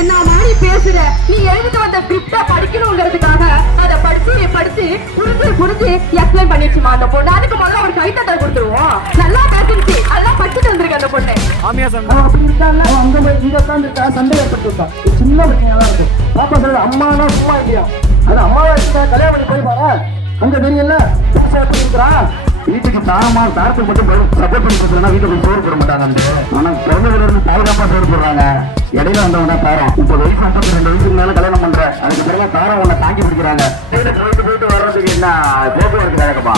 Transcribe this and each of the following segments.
என்ன மாதிரி பேசுற? நீ எழுதிட்டு வந்த ஸ்கிரிப்ட படிக்கணுங்கிறதுக்காக அதை படிச்சு புரிஞ்சு எக்ஸ்பிளைன் பண்ணிடுச்சுமா அந்த பொண்ணு. அதுக்கு முதல்ல ஒரு கைத்தட்டல் கொடுத்துருவோம். நல்லா பேசிருச்சு, நல்லா படிச்சுட்டு வந்திருக்கு அந்த பொண்ணு. அப்படி இருக்காங்க அங்க இங்க உட்காந்துருக்கா, சண்டை ஏற்பட்டுருக்கா. சின்ன பையன் தான் இருக்கும். பாப்பா சொல்றது அம்மானா சும்மா இல்லையா? அது அம்மாவா இருக்கா? கல்யாணம் பண்ணி போய் பாரு, அங்க தெரியல எப்படி இருக்கிறா. வீட்டுக்கு தாரமா தாரத்துக்கு மட்டும் சப்போர்ட் பண்ணி கொடுக்குறா. வீட்டுக்கு சோறு போட மாட்டாங்க. அந்த ஆனா பிறந்ததுல இருந்து தாய்தாப்பா சோறு போடுறாங்க. இடையில வந்தவங்க தாரம் 30 வயசு 52 வயசுக்கு மேல கல்யாணம் பண்ற. அதுக்கு பிறகு தாரம் உன்னை தாக்கி பிடிக்கிறாங்க. போயிட்டு வர்றதுக்கு என்ன போக்குவரத்து கழகமா?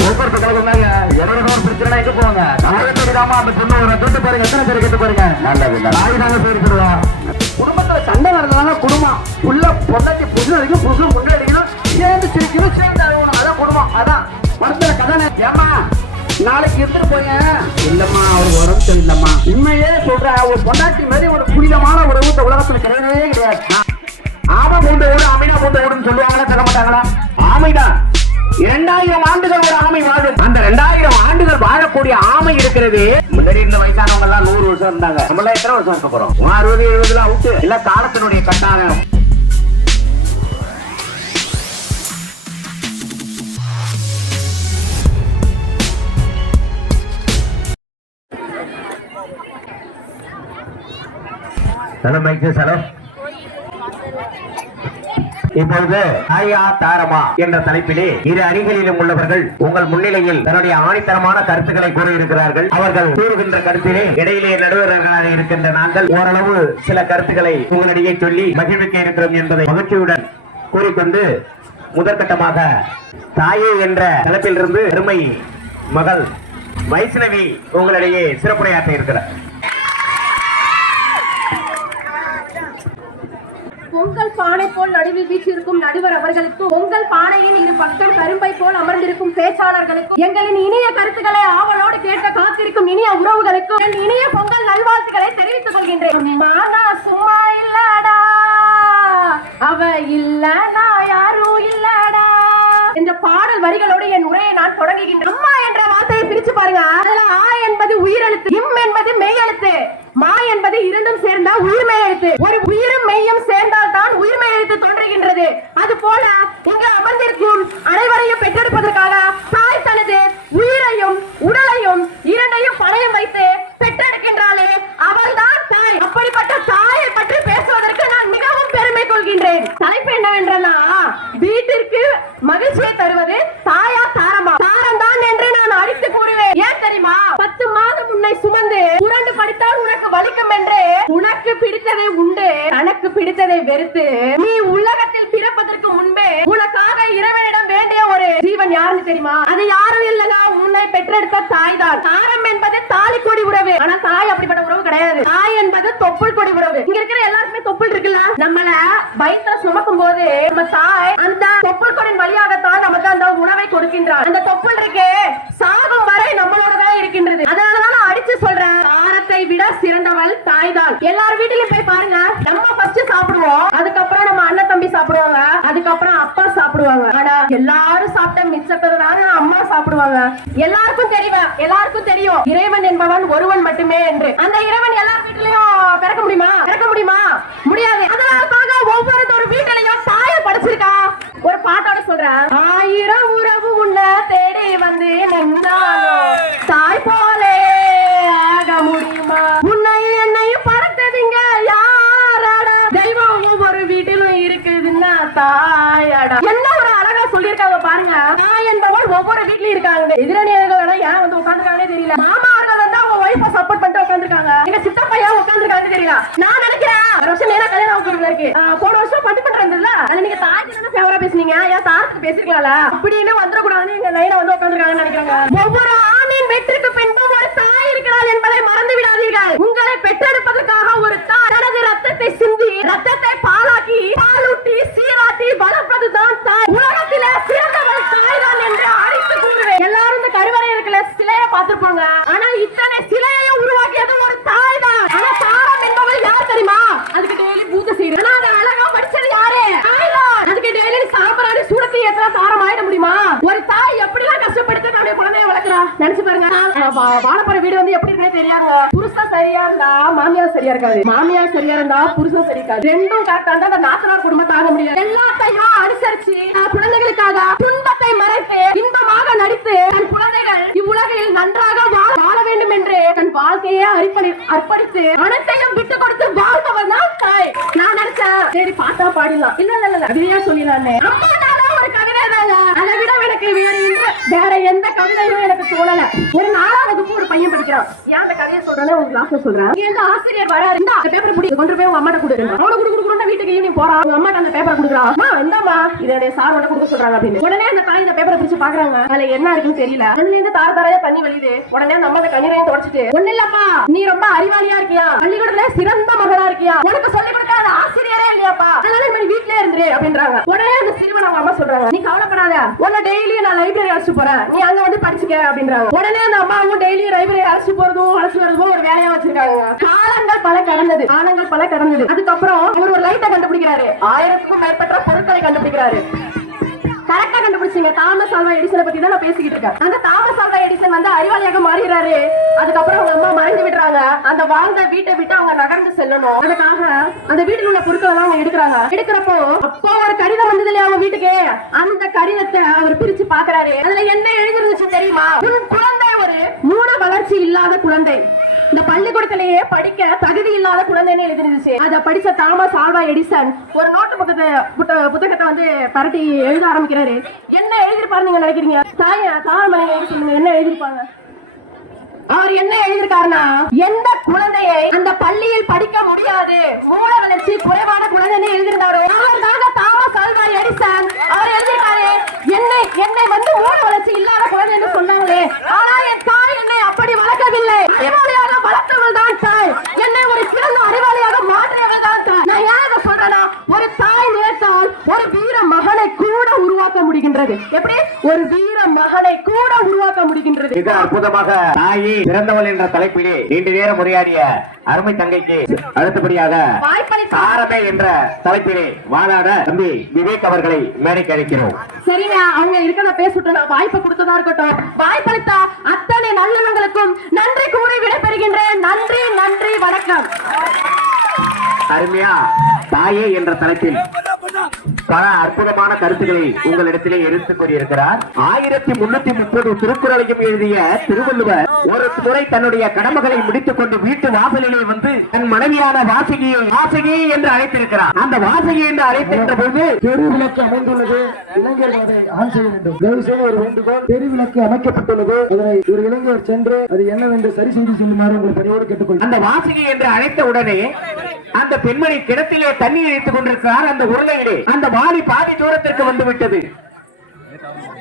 போக்குவரத்து கழகம் பிரச்சனை எங்க போவாங்க? அந்த பொண்ணு ஒரு தொட்டு பாருங்க, எத்தனை பேர் கேட்டு பாருங்க. நல்லது நாங்க போயிருக்கிறோம். குடும்பத்துல சண்டை நடந்ததாங்க குடும்பம். உள்ள பொண்டாட்டி புதுசு அடிக்கும், புதுசு பொண்ணு அடிக்கணும், சேர்ந்து சிரிக்கணும், சேர்ந்து அழுகணும். அதான் குடும்பம். அதான் மனசுல கதை. ஏமா நாளைக்கு எடுத்துட்டு போங்க. இல்லம்மா அவர் உறவு சரியில்லம்மா. உண்மையே சொல்ற, ஒரு பொண்டாட்டி மாதிரி ஒரு புனிதமான உறவு இந்த உலகத்துல கிடையவே கிடையாது. ஆமை பூண்ட ஊடு அமைனா பூண்ட ஊடுன்னு சொல்லுவாங்களா, சொல்ல மாட்டாங்களா? ஆமைதான். 2000 ஆண்டுகள் ஒரு ஆமை வாழும். அந்த 2000 ஆண்டுகள் வாழக்கூடிய ஆமை இருக்கிறது. முன்னாடி இருந்த வயசானவங்க எல்லாம் 100 வருஷம் இருந்தாங்க. நம்மள எத்தனை வருஷம் இருக்க போறோம்? 60 70 அவுட்டு. இல்ல காலத்தினுடைய கட்டாயம். இப்பொழுது தாயா தாரமா என்ற தலைப்பிலே இரு அணிகளிலும் உள்ளவர்கள் உங்கள் முன்னிலையில் தன்னுடைய ஆணித்தரமான கருத்துக்களை கூறியிருக்கிறார்கள். அவர்கள் கூறுகின்ற கருத்திலே இடையிலே நடுவர்களாக இருக்கின்ற நாங்கள் ஓரளவு சில கருத்துக்களை உங்களிடையே சொல்லி மகிழ்விக்க இருக்கிறோம் என்பதை மகிழ்ச்சியுடன் கூறிக்கொண்டு முதற்கட்டமாக தாயே என்ற தலைப்பிலிருந்து அருமை மகள் வைஷ்ணவி உங்களிடையே சிறப்புரையாற்ற இருக்கிறார். பொங்கல் பானை போல் நடுவில் வீற்றிருக்கும் நடுவர் அவர்களுக்கும், பொங்கல் பானையின் இரு பக்கம் கரும்பை போல் அமர்ந்திருக்கும் பேச்சாளர்களுக்கும், எங்களின் இனிய கருத்துக்களை ஆவலோடு கேட்க காத்திருக்கும் இனிய உறவுகளுக்கும் என் இனிய பொங்கல் நல்வாழ்த்துக்களை தெரிவித்துக் கொள்கின்றேன். அம்மா நான் சும்மா இல்லடா, அவ இல்லனா யாரும் இல்லடா என்ற பாடல் வரிகளோடு என் உரையை நான் தொடங்குகின்றேன். அம்மா என்ற வார்த்தையை பிரிச்சு பாருங்க. அதுல ஆ என்பது உயிரெழுத்து, இம் என்பது மெய்யெழுத்து, மா என்பது இரண்டும் சேர்ந்தா உயிர்மெய் எழுத்து. ஒரு உயிரும் மெய்யும் சேர்ந்தால் தான் உயிர்மெய் எழுத்து தோன்றுகின்றது. அது போல இங்கு அமர்ந்திருக்கும் அனைவரையும் பெற்றெடுப்பதற்காக தாய் தனது உயிரையும் உடலையும் இரண்டையும் பணயம் வைத்து பெற்றெடுக்கின்றாளே, அவள் தான் தாய். அப்படிப்பட்ட தாயை பற்றி பேசுவதற்கு நான் மிகவும் பெருமை கொள்கின்றேன். தலைப்பு என்னவென்றனா, வீட்டிற்கு மகிழ்ச்சியை தருவது தாயா தாரமா? தாரம் தான் என்று நான் அடித்து கூறுவேன். ஏன் தெரியுமா? 10 மாதம் உன்னை சுமந்து புரண்டு படித்தால் உனக்கு வலிக்கும் என்று உனக்கு பிடித்ததை உண்டு, தனக்கு பிடித்ததை வெறுத்து நீ உலகத்தில் பிறப்பதற்கு முன்பே உனக்காக இறைவனிடம் வேண்டிய ஒரு ஜீவன் யாருன்னு தெரியுமா? அது யாரும் இல்லைங்க, உன்னை பெற்றெடுத்த தாய் தான். தாரம் என்பது தாலி கொடி உறவு. ஆனா தாய் அப்படிப்பட்ட உறவு கிடையாது. தாய் என்பது தொப்புள் கொடி உறவு. இங்க இருக்கிற எல்லாருக்குமே தொப்புள் இருக்குல்ல. நம்மள வயிற்றுல சுமக்கும் போது நம்ம தாய் அந்த தொப்புள் கொடின் வழியாகத்தான் நமக்கு அந்த உணவை கொடுக்கின்றார். அந்த தொப்புள் இருக்கு சாகும் வரை நம்மளோடதான் இருக்கின்றது. அதனாலதான் நான் அடிச்சு சொல்றேன், தாரத்தை விட சிறந்தவள் தாய் தான். எல்லார் வீட்டிலும் போய் பாருங்க, நம்ம ஃபர்ஸ்ட் சாப்பிடுவோம், அதுக்கப்புறம் நம்ம அண்ணன் தம்பி சாப்பிடுவாங்க, அதுக்கப்புறம் அப்பா சாப்பிடுவாங்க. ஆனா எல்லாரும் சாப்பிட்ட மிச்சத்தை தான் அம்மா சாப்பிடுவாங்க. எல்லாருக்கும் தெரியும் இறைவன் என்பவன் ஒருவன் மட்டுமே என்று. அந்த இறைவன் எல்லார் வீட்டிலையும் பிறக்க முடியுமா? முடியாது. அதனால ஒவ்வொரு வீட்டிலையும் தாயை படைச்சிருக்கா. ஒரு பாட்டோட சொல்றேன், 1000 உறவு உன்ன தேடி வந்து நின்றாலும் தாய் போலே ஆக முடியுமா? உன்னை என்னையும் பறந்ததுங்க யாரடா? தெய்வம் ஒவ்வொரு வீட்டிலும் இருக்குதுன்னா தாயடா. என்ன ஒரு அழகா சொல்லியிருக்காங்க பாருங்க. தாய் என்பவள் ஒவ்வொரு வீட்லயும் இருக்காங்க. எதிரணியர்கள் ஏன் வந்து உட்காந்துருக்காங்கன்னே தெரியல. மாமா அவர்கள் வந்து அவங்க ஒய்ஃபை சப்போர்ட் பண்ணிட்டு உட்காந்துருக்காங்க. எங்க சித்தப்பா ஏன் உட்காந்துருக்காங்கன்னு தெரியல. நான் நினைக்கிறேன் ஒரு வருஷம் நேரம் கல்யாணம் இருக்கு. போன வருஷம் பட்டுப்பட்டு இருந்ததுல அது நீங்க தாய்க்கு ஃபேவரா பேசுனீங்க, ஏன் தாரத்துக்கு பேசிருக்கலாம்ல அப்படின்னு வந்துடக்கூடாதுன்னு எங்க லைனை வந்து உட்காந்துருக்காங்கன்னு நினைக்கிறாங்க. ஒவ்வொரு ஆணின் வெற்றிக்கு பின்பும் ஒரு தாய் இருக்கிறாள் என்பதை மறந்து விடாதீர்கள். உங்களை பெற்றெடுப்பதற்காக ஒரு தாய் தனது ரத்தத்தை சிந்தி ரத்தத்தை பாலாக்கி பாலூட்டி சீராட்டி வளர்ப்பதுதான் தாய். உலகத்திலே சிறந்தவள் தாய் தான் என்று அழைத்து கூறுவேன். எல்லாரும் இந்த கருவறை இருக்கிற சிலையை பார்த்திருப்பாங்க. ஆனா இத்தனை சிலையை உருவாக்கியது ஒரு தாய் தான். ஆனா தாரம் என்பவள் யார் தெரியுமா? அதுக்கு டெய்லி பூஜை செய்யணும். ஆனா அதை அழகா படிச்சது யாரு? தாய் தான். அதுக்கு டெய்லி சாம்பராணி சூடத்தை ஏற்றா தாரம் ஆயிட முடியுமா? ஒரு தாய் எப்படிலாம் கஷ்டப்படுத்த நடக்குறா நினைச்சு பாருங்க. வாழப்போற வீடு வந்து எப்படி இருக்குன்னு தெரியாதுங்க. புருஷன் சரியா இருந்தா மாமியார் சரியா இருக்காது, மாமியார் சரியா இருந்தா புருஷன் சரிக்காது. ரெண்டும் கரெக்டா இருந்தா அந்த நாத்தனார் குடும்பம் தாங்க முடியாது. எல்லாத்தையும் அனுசரிச்சு குழந்தைகளுக்காக துன்பத்தை மறைத்து இன்பமாக நடித்து தன் குழந்தைகள் இவ்வுலகில் நன்றாக வாழ வேண்டும் என்று தன் வாழ்க்கையே அர்ப்பணித்து அனைத்தையும் விட்டு கொடுத்து வாழ்ந்தவன் தான் தாய். நான் நினைச்சேன் சரி பாட்டா பாடிடலாம், இல்ல கவிதையா சொல்லிடலான்னு. ஒரு கவிதை தாங்க, அதை விட எனக்கு வேற எந்த கவிதையும் எனக்கு தோணல. ஒரு 4ஆம் வகுப்பு ஒரு பையன் படிக்கிறான். ஏன் அந்த கதையை சொல்றேன்னு ஒரு கிளாஸ்ல சொல்றேன். எங்க ஆசிரியர் வராரு, இந்த பேப்பர் பிடி கொண்டு போய் உங்க அம்மாட்ட கொடுங்க. அவனை குடுக்குறோம் வீட்டுக்கு ஈவினிங் போறான். உங்க அம்மாட்ட அந்த பேப்பர் கொடுக்குறான். அம்மா இந்தாமா இதோட சாரோட கொடுக்க சொல்றாங்க அப்படின்னு. உடனே அந்த தாய் இந்த பேப்பரை பிடிச்சு பாக்குறாங்க. அதுல என்ன இருக்குன்னு தெரியல. அதுல இருந்து தாரதாரையா தண்ணி வலியுது. உடனே நம்ம அந்த கண்ணீரையும் தொடச்சிட்டு, ஒண்ணு இல்லப்பா நீ ரொம்ப அறிவாளியா இருக்கியா, பள்ளிக்கூடத்துல சிறந்த மகளா இருக்கியா, உனக்கு சொல்லி கொடுக்காத ஆசிரியரே இல்லையாப்பா, அதனால இப்ப வீட்லயே இருந்துரு அப்படின்றாங்க. உடனே அந்த சிறுவன் அவங்க அம்மா சொல்றாங்க, நீ கவலைப்படாத, உன்னை டெய்லி நான் லைப்ரரி அழைச்சிட்டு போறேன், நீ அங்க வந்து படிச்சுக்க அப்படின்றாங்க. உடனே அந்த அம்மாவும் டெய்லி லைப்ரரி அழைச்சிட்டு போறதும் அழைச்சிட்டு வரதும் ஒரு வேலையா வச்சிருக்காங்க. காலங்கள் பல கடந்தது. அதுக்கப்புறம் அவர் ஒரு லைட்டை கண்டுபிடிக்கிறாரு. 1000க்கும் மேற்பட்ட பொருட்களை கண்டுபிடிக்கிறாரு. கரெக்டா கண்டுபிடிச்சீங்க. தாமஸ் ஆல்வா எடிசனை பத்தி தான் நான் பேசிக்கிட்டு இருக்கேன். அந்த தாமஸ் ஆல்வா எடிசன் வந்து அறிவாளியாக மாறுகிறாரு. அதுக்கப்புறம் அவங்க அம்மா மறைஞ்சு விடுறாங்க. அந்த வாழ்ந்த வீட்டை விட்டு அவங்க நகர்ந்து செல்லணும். அதுக்காக அந்த வீட்டில் உள்ள பொருட்களை எல்லாம் அவங்க எடுக்கிறாங்க. எடுக்கிறப்போ அப்போ ஒரு கடிதம் வந்தது இல்லையா அவங்க வீட்டுக்கு. அந்த கடிதத்தை அவர் பிரிச்சு பாக்குறாரு. அதுல என்ன எழுதிருந்துச்சு தெரியுமா? உன் குழந்தை ஒரு மூல வளர்ச்சி இல்லாத குழந்தை, இந்த பள்ளிக்கூடத்திலேயே படிக்க தகுதி இல்லாத குழந்தைன்னு எழுதிருந்துச்சு. அதை படிச்ச தாமஸ் ஆல்வா எடிசன் ஒரு நோட்டு புத்தகத்தை வந்து பரட்டி எழுத ஆரம்பிக்கிறாரு. என்ன எழுதிருப்பாரு நீங்க நினைக்கிறீங்க? தாமரை சொல்லுங்க, என்ன எழுதிருப்பாங்க? அவர் என்ன எழுதியிருக்காருன்னா, எந்த குழந்தையை அந்த பள்ளியில் படிக்க முடியாது, மூல வளர்ச்சி குறைவான குழந்தைன்னு எழுதியிருந்தாரோ அவர்தாங்க தாமஸ் ஆல்வா எடிசன். அவர் எழுதியிருக்காரு, என்னை வந்து மூல வளர்ச்சி இல்லாத குழந்தைன்னு சொன்னாங்களே, ஆனா என் தாய் என்னை அப்படி வளர்க்கவில்லை. அறிவாளியாக வளர்த்தவள் தான் தாய், என்னை ஒரு சிறந்த அறிவாளியாக மாற்றியவள் தான் தாய். நான் ஏன் இதை சொல்றேன்னா, ஒரு தாய் நினைத்தால் ஒரு வீர மகனை கூட உருவாக்க முடிகின்றது. எப்படி ஒரு வீர மகனை கூட உருவாக்க முடிகின்றது. மிக அற்புதமாக தாயே பிறந்தவள் என்ற தலைப்பிலே நீண்ட நேரம் உரையாடிய அருமை தங்கைக்கு அடுத்தபடியாக தாரமே என்ற தலைப்பிலே வாதாட தம்பி விவேக் அவர்களை மேடைக்கு அழைக்கிறோம். சரிங்க, அவங்க இருக்கிற பேசிட்டு நான் வாய்ப்பு கொடுத்ததா இருக்கட்டும். வாய்ப்பளித்த அத்தனை நல்லவங்களுக்கும் நன்றி கூறி விடைபெறுகின்றேன். நன்றி வணக்கம். அருமையா தாயே என்ற தலைப்பில் பல அற்புதமான கருத்துக்களை உங்களிடத்திலே எடுத்துக் கூறியிருக்கிறார். 1330 திருக்குறளையும் எழுதிய திருவள்ளுவர் ஒரு முறை தன்னுடைய கடமைகளை முடித்துக் கொண்டு வீட்டு வாசலிலே வந்து தன் மனைவியான வாசகியை என்று அழைத்திருக்கிறார். அந்த வாசகி என்று அழைத்திருந்த போது தெருவிளக்கு அமைந்துள்ளது, இளைஞர்கள் அதை ஆன் செய்ய வேண்டும். தயவுசெய்து ஒரு வேண்டுகோள், தெருவிளக்கு அமைக்கப்பட்டுள்ளது, அதனை ஒரு இளைஞர் சென்று அது என்னவென்று சரி செய்து செல்லுமாறு உங்கள் பணியோடு கேட்டுக்கொள்கிறேன். அந்த வாசகி என்று அழைத்த உடனே அந்த பெண்மணி கிணத்திலே தண்ணீர் இழுத்துக் கொண்டிருக்கிறார். அந்த உருளையிலே அந்த வாளி பாதி தூரத்திற்கு வந்து விட்டது.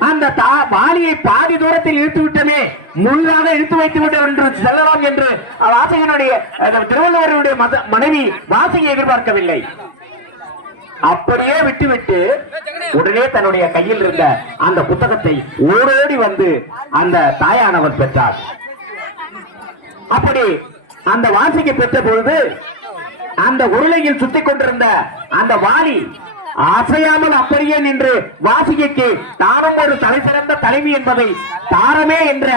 அந்த வாளியை பாதி தூரத்தில் இழுத்து விட்டமே, முழுதாக இழுத்து வைத்து விட்டோம் என்று செல்லலாம் என்று வாசகனுடைய திருவள்ளுவருடைய மனைவி வாசகை எதிர்பார்க்கவில்லை. அப்படியே விட்டுவிட்டு உடனே தன்னுடைய கையில் இருந்த அந்த புத்தகத்தை ஓடோடி வந்து அந்த தாயானவர் பெற்றார். அப்படி அந்த வாசிக்கு பெற்ற பொழுது அந்த உருளையில் சுத்திக் கொண்டிருந்த அந்த வாளி அசையாமல் அப்படியே நின்று வாசிகைக்கு தானும் ஒரு தலை சிறந்த தலைவி என்பதை தாரமே என்ற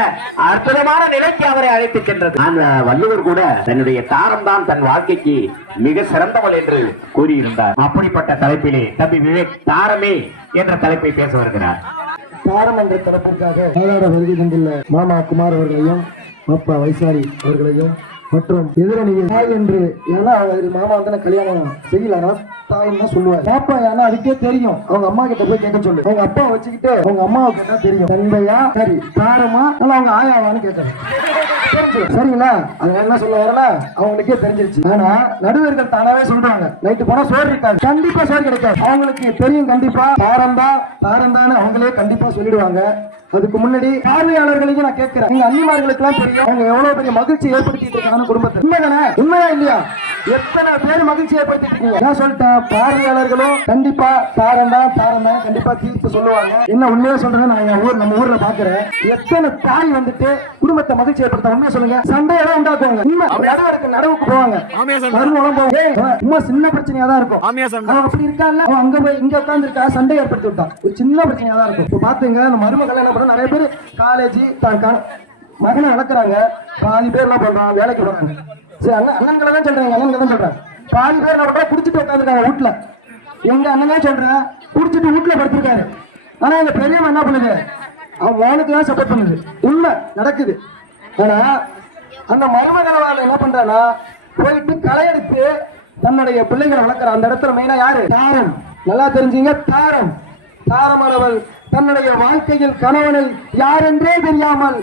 அற்புதமான நிலைக்கு அவரை அழைத்துச் சென்றது. அந்த வள்ளுவர் கூட தன்னுடைய தாரம் தான் தன் வாழ்க்கைக்கு மிக சிறந்தவள் என்று கூறியிருந்தார். அப்படிப்பட்ட தலைப்பிலே தம்பி விவேக் தாரமே என்ற தலைப்பை பேச வருகிறார். தாரம் என்ற தலைப்பிற்காக வாதாட வருகை தந்துள்ள மாமா குமார் அவர்களையும் அப்பா வைசாரி அவர்களையும் மற்றும் எதிரணியில் தாய் என்று ஏன்னா மாமா வந்து கல்யாணம் செய்யல தாய்ன்னு தான் சொல்லுவார். பாப்பா ஏன்னா அதுக்கே தெரியும். அவங்க அம்மா கிட்ட போய் கேட்க சொல்லு. அவங்க அப்பா வச்சுக்கிட்டு அவங்க அம்மாவை கேட்டா தெரியும், தந்தையா சரி தாரமா அல்ல அவங்க ஆயாவான்னு கேட்கணும். சரிங்களா? அது என்ன சொல்ல வரல அவங்களுக்கே தெரிஞ்சிருச்சு. ஆனா நடுவர்கள் தானாவே சொல்றாங்க, நைட்டு போனா சோறு இருக்காது, கண்டிப்பா சோறு கிடைக்காது. அவங்களுக்கு தெரியும் கண்டிப்பா தாரந்தான்னு அவங்களே கண்டிப்பா சொல்லிடுவாங்க. அதுக்கு முன்னாடி பார்வையாளர்களுக்கு நான் கேட்கிறேன், நீங்க அன்னிமார்களுக்கு எல்லாம் தெரியும் அவங்க எவ்வளவு பெரிய மகிழ்ச்சி ஏற்படுத்திட்டு இருக்காங்க குடும்பத்தை. உண்மைதானே? உண்மையா இல்லையா? எத்தனை பேர் மகிழ்ச்சி ஏற்படுத்திட்டு இருக்கீங்க. நான் சொல்லிட்டேன், பார்வையாளர்களும் கண்டிப்பா தாரம் தான் கண்டிப்பா தீர்ப்பு சொல்லுவாங்க. என்ன உண்மையா சொல்றேன், நான் நம்ம ஊர்ல பாக்குறேன். எத்தனை தாய் வந்துட்டு குடும்பத்தை மகிழ்ச்சி ஏற்படுத்த உண்மையா சொல்லுங்க, சண்டையெல்லாம் உண்டாக்குவாங்க. உண்மை நடவுக்கு போவாங்க, மருமகளும் போவாங்க. சும்மா சின்ன பிரச்சனையா தான் இருக்கும். அவன் அப்படி இருக்கான்ல, அவன் அங்க போய் இங்க உட்கார்ந்து இருக்கா, சண்டை ஏற்படுத்தி விட்டான். ஒரு சின்ன பிரச்சனையா தான் இருக்கும். இப்ப பாத்துங்க, அந்த மருமகள் என்ன பண்ண, நிறைய பேர் காலேஜ் மகனை வளர்க்குறாங்க. பாதி பேர் என்ன பண்றான், வேலைக்கு போறாங்க. சரி, அண்ணன்களை தான் சொல்றாங்க, அண்ணன்களை தான் சொல்றேன். பாதி பேர் என்ன பண்றா, குடிச்சிட்டு உட்காந்துருக்காங்க வீட்டுல. எங்க அண்ணனே சொல்றேன், குடிச்சிட்டு வீட்டுல படுத்திருக்காரு. ஆனா எங்க பெரியவன் என்ன பண்ணுது, அவன் வானுக்கு தான் சப்போர்ட் பண்ணுது. உண்மை நடக்குது. ஆனா அந்த மருமகளை என்ன பண்றானா, போயிட்டு களையெடுத்து தன்னுடைய பிள்ளைகளை வளர்க்குற. அந்த இடத்துல மெயினா யாரு, தாரம். நல்லா தெரிஞ்சுங்க, தாரம். தாரமானவள் தன்னுடைய வாழ்க்கையில் கணவனை யார் என்றே தெரியாமல்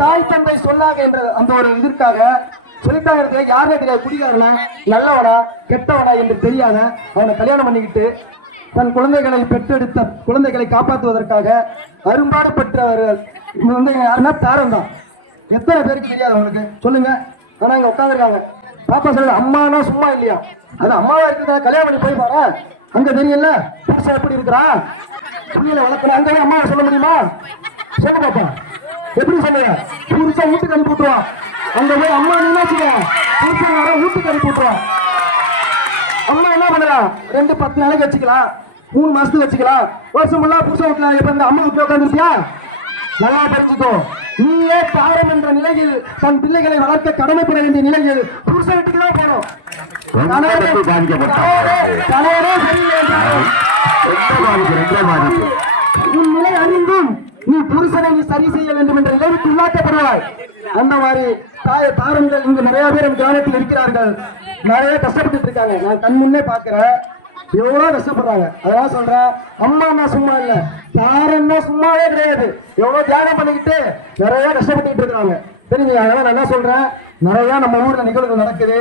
தாய் தந்தை சொல்லாக என்ற அந்த ஒரு இதற்காக சொல்லிட்டாங்க. யாருமே தெரியாது, குடிகாரனா நல்லவனா கெட்டவனா என்று தெரியாத அவனை கல்யாணம் பண்ணிக்கிட்டு தன் குழந்தைகளை பெற்றெடுத்த குழந்தைகளை காப்பாற்றுவதற்காக அரும்பாடு பெற்றவர்கள் யாருன்னா தாரம் தான். எத்தனை பேருக்கு தெரியாது அவனுக்கு சொல்லுங்க. ஆனா இங்க உட்காந்துருக்காங்க. பாப்பா சொல்லுங்க, அம்மானா சும்மா இல்லையா, அது அம்மாவா இருக்கிறதா கல்யாணம் பண்ணி போய் பாரு, அங்க தெரியல புருஷன் எப்படி இருக்கிறான், புள்ளையில வளர்க்கணும். அங்க போய் அம்மாவை சொல்ல முடியுமா, சொல்ல பாப்பா. எப்படி சொல்லுங்க, புருஷன் வீட்டுக்கு அனுப்பி விட்டுருவான். அங்க போய் அம்மா என்னாச்சுங்க, புருஷன் வர வீட்டுக்கு அனுப்பி விட்டுருவான். அம்மா என்ன பண்ணலாம், 2-10 நாளைக்கு வச்சுக்கலாம், 3 மாசத்துக்கு வச்சுக்கலாம், வருஷம் ஃபுல்லா புருஷன் வீட்டுல. இப்ப இந்த அம்மா வீட்டுல உட்காந்துருப்பியா, நல்லா படிச்சுக்கோ. நீயே தாரம் என்ற நிலையில் தன் பிள்ளைகளை வளர்க்க கடமைப்பட வேண்டிய நிலையில் புருஷன் வீட்டுக்கு தான் போனோம். உன் நிலை அறிந்தும் நீ புருஷனை நீ சரி செய்ய வேண்டும் என்ற நிலைக்கு உள்ளாக்கப்படுவாய். அந்த மாதிரி தாரங்கள் இங்கு நிறைய பேர் கிராமத்தில் இருக்கிறார்கள். நிறைய கஷ்டப்பட்டு இருக்காங்க. நான் கண் முன்னே பாக்குறேன், எவ்வளவு கஷ்டப்படுறாங்க. அதான் சொல்றேன், அம்மா சும்மா இல்ல, தாரன்னா சும்மாவே கிடையாது. எவ்வளவு தியாகம் பண்ணிக்கிட்டு நிறைய கஷ்டப்பட்டு இருக்காங்க. தெரியுங்க. அதனால நான் என்ன சொல்றேன், நிறைய நம்ம ஊர்ல நிகழ்வுகள் நடக்குது.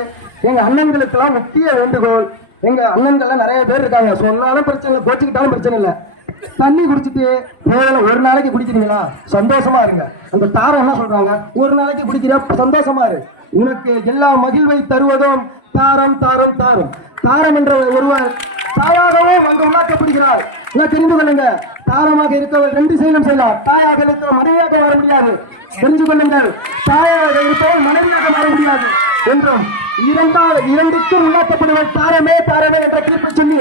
எங்க அண்ணன்களுக்கு எல்லாம் முக்கிய வேண்டுகோள், எங்க அண்ணன்கள் நிறைய பேர் இருக்காங்க. சொன்னாலும் பிரச்சனை இல்லை, கோச்சிக்கிட்டாலும் பிரச்சனை இல்லை. தண்ணி குடிச்சிட்டு ஒரு நாளைக்கு குடிக்கிறீங்களா, சந்தோஷமா இருங்க. அந்த தாரம் என்ன சொல்றாங்க, ஒரு நாளைக்கு குடிக்கிற சந்தோஷமா இரு. உனக்கு எல்லா மகிழ்வை தருவதும் தாரம் தாரம் தாரம். தாரம் என்ற ஒருவர் தாயாகவே அங்கு உண்டாக்கப்படுகிறார். தெரிந்து கொள்ளுங்க, தாரமாக இருக்கவர் 2 செயலும் செய்யலாம். தாயாக இருக்க மனைவியாக வர முடியாது. தெரிந்து கொள்ளுங்கள், தாயாக இருப்பவர் மனைவியாக வர முடியாது என்றும் 2க்கும் உண்டாக்கப்படுவர் தாரமே தாரமே என்ற தீர்ப்பை சொல்லி